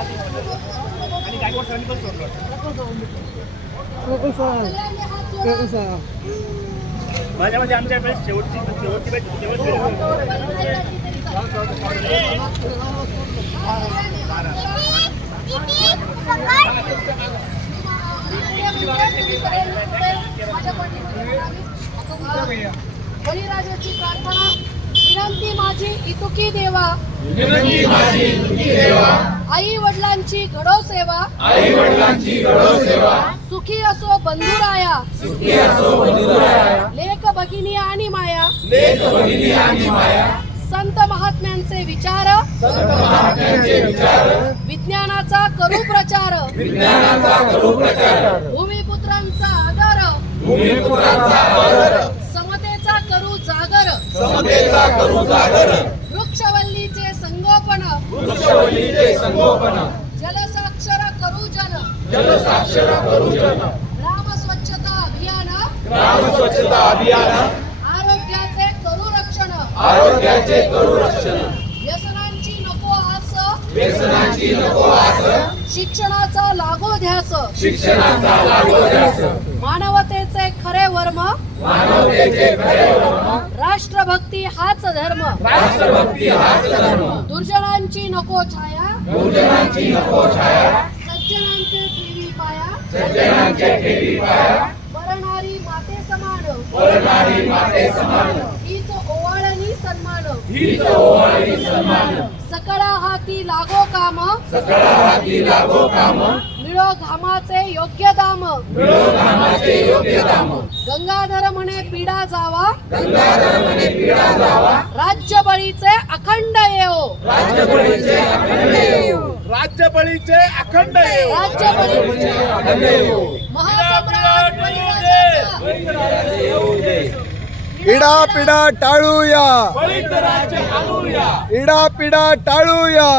आणि गायकवाड सरांनी पण सोडलं माझ्या म्हणजे आमच्या वेळेस शेवटची शेवटची बॅच शेवटची बलिराजाची प्रार्थना माझी इतुकी देवा. आई वडिलांची घडो सेवा. आई वडिलांची गडो सेवा. सुखी असो बंधुराया. सुखी असो बंधुराया. लेख भगिनी आणि माया. लेख भगिनी आणि माया. संत महात्म्यांचे विचार. संत महात्म्यांचे विचार. विज्ञानाचा करू प्रचार. विज्ञानाचा करू प्रचार. भूमिपुत्रांचा आदर. भूमिपुत्रांचा आदर समतेचा करू जागर समतेचा करू जागर. वृक्षवल्लीचे संगोपन. वृक्षवल्लीचे संगोपन. जलसाक्षर करू जन. जलसाक्षर करू जन. ग्राम स्वच्छता अभियान. ग्राम स्वच्छता अभियान. आरोग्याचे करू रक्षण. आरोग्याचे करू रक्षण. व्यसनांची नको आस. व्यसनाची नको आस. शिक्षणाचा लागो ध्यास. शिक्षणाचा लागोद्यास मानवतेचे खरे वर्म. मानवतेचे खरे धर्म राष्ट्रभक्ती हाच धर्म. राष्ट्रभक्ती हाच धर्म. दुर्जनांची नको छाया. बहुजनांची नको छाया. सज्जनांचे देवी पाया. सज्जनांचे ठेवी पाया. वरणारी माते समान. वरणारी माते समान. हीच ओवाळणी सन्मान. हीच ओवाळी सन्मान. सकळा हाती लागो काम. सकळ हाती लागो काम. मिळो घामाचे योग्य दाम. मिळो कामाचे योग्य दाम गंगाधर म्हणे पिढा जावा. गंगाधर म्हणे पिढा जावा. राज्य बळीचे अखंड येओ. राज्यबळीचे अखंड येऊ राज्य बळीचे अखंड येऊ राज्य बळी अखंड येऊ महासम्राट बळीराजाचा बळीराजाचे येऊ दे. इडा पिडा टाळूया. इडा पिडा टाळूया.